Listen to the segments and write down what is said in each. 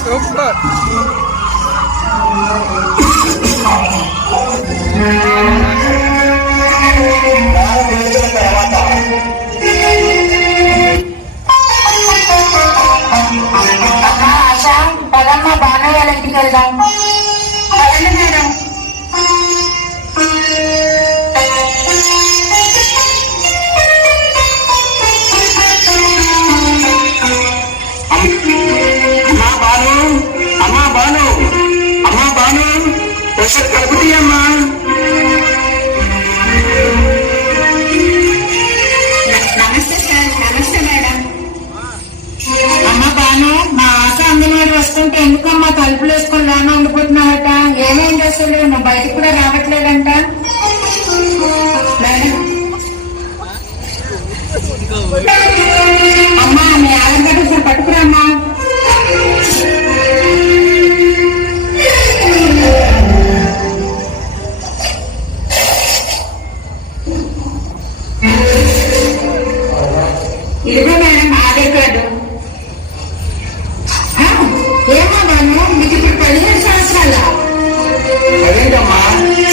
Super. ఆశ పదమ్మ బాగా వాళ్ళ ఇంటికి వెళ్దాం. పదండి మేడం. ఒకసారి కలుపుతీయమ్మా. నమస్తే సార్. నమస్తే మేడం. అమ్మ బాను, మా ఆశ అంగన్వాడి వస్తుంటే ఎందుకమ్మా తలుపులు వేసుకొని రాను ఉండిపోతున్నావట? ఏమైంది అసలు? నువ్వు బయటకు కూడా రావట్లేదంట మేడం. అమ్మా మీ ఆలంగడ్డ సార్ పట్టుకురామ్మా. ఇదిగో మేడం ఆధార్ కార్డు. ఏమో బాను, మీకు ఇప్పుడు 15 సంవత్సరాలా? అదేంటమ్మా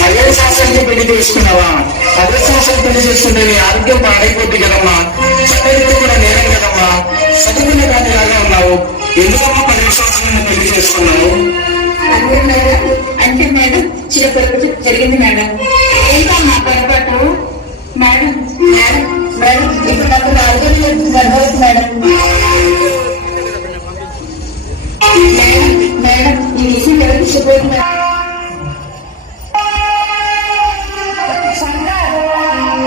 15 సంవత్సరాలకి పెళ్లి చేసుకున్నావా? 15 సంవత్సరాలు పెళ్లి చేసుకుంటే నీ ఆరోగ్యం పాడైపోద్ది కదమ్మా. చట్టరీతి కూడా నేరం కదమ్మా. చదువుకున్న కానీ లాగా ఉన్నావు. ఎందుకమ్మా 15 సంవత్సరాలు పెళ్లి చేసుకున్నావు? అంటే మేడం చిన్న పొరపాటు జరిగింది మేడం. ఏంటమ్మా పొరపాటు? మేడం మేడం మేడం ఇప్పుడు నాకు 4 ఏళ్ళు గర్భవతి మేడం. మేడం మేడం ఈ విషయం ఎవరికి చెప్పలేదు మేడం. శంకర్,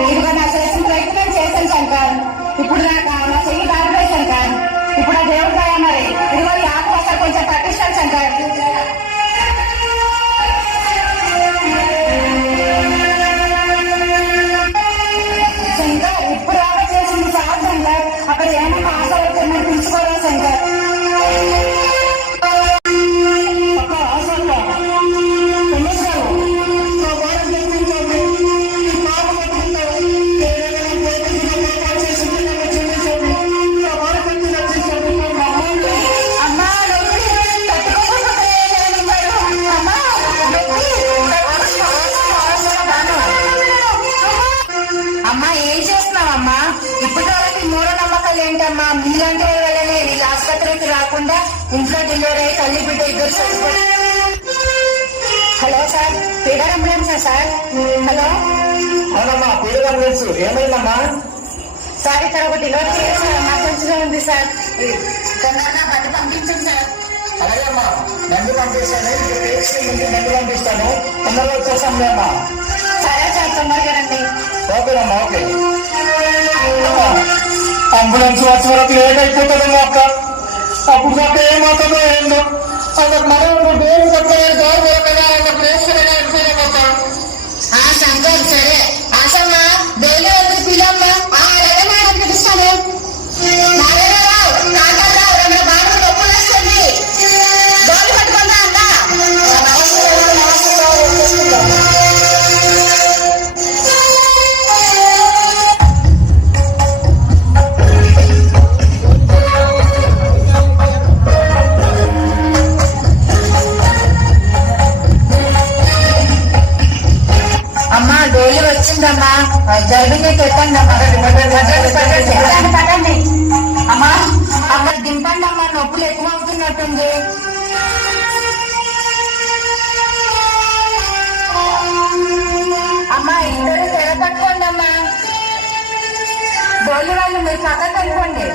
ఇదిగో నా చేసిన ప్రయత్నం చేశాను శంకర్. ఇప్పుడు నాకు నా చెయ్యి దారిపోయి శంకర్. ఇప్పుడు ఆ దేవుడు పోయా మరి. ఇదిగో ఈ ఆకు ఒకసారి కొంచెం పట్టిస్తాను శంకర్. శంకర్ ఇప్పుడు ఆమె చేసింది చాలు శంకర్. అక్కడ ఏమన్నా ఆశ వచ్చామని పిలుచుకోరా శంకర్. అమ్మా ఏం చేస్తున్నావమ్మా? ఇప్పుడు వాళ్ళకి మూఢనమ్మకాలు ఏంటమ్మా? మీరంటే వెళ్ళని వీళ్ళు ఆసుపత్రికి రాకుండా ఇంట్లో డెలివరీ అయ్యి తల్లి బిడ్డ ఇద్దరు చనిపోయి. హలో సార్, ఫీడర్ అంబులెన్సా సార్? హలో అవునమ్మా, ఫీడర్ అంబులెన్స్. ఏమైందమ్మా? సార్ ఇక్కడ ఒక డెలివరీ చేయాలి, ఎమర్జెన్సీగా ఉంది సార్. తొందరగా బట్టి పంపించండి సార్. అలాగే అమ్మా, మందు పంపిస్తాను. మందు పంపిస్తాను. తొందరగా వచ్చేస్తాం అమ్మా. సరే సార్, తొందరగా రండి. ఓకేనమ్మా, ఓకే. అంబులెన్స్ వచ్చే వరకు లేట్ అయిపోతుందమ్మా అక్క. అప్పుడు దాకా ఏమవుతుందో ఏందో. అక్కడ మనం దేవుడు శంకర్ సరే ఆశమ్మా బేలు పిల్లమ్మా మేడం పిలుస్తాను. గోలు పట్టుకుందా అందా. అమ్మా డోలు వచ్చిందమ్మా. గర్భిణీ పెట్టండమ్మా. పడండి అమ్మా. అక్కడ దింపండి అమ్మా, నొప్పులు ఎక్కువ అవుతున్నట్టుంది. అమ్మా ఇద్దరు తెర పట్టుకోండి అమ్మా. డోలు వాళ్ళు మీరు పక్కకు అనుకోండి.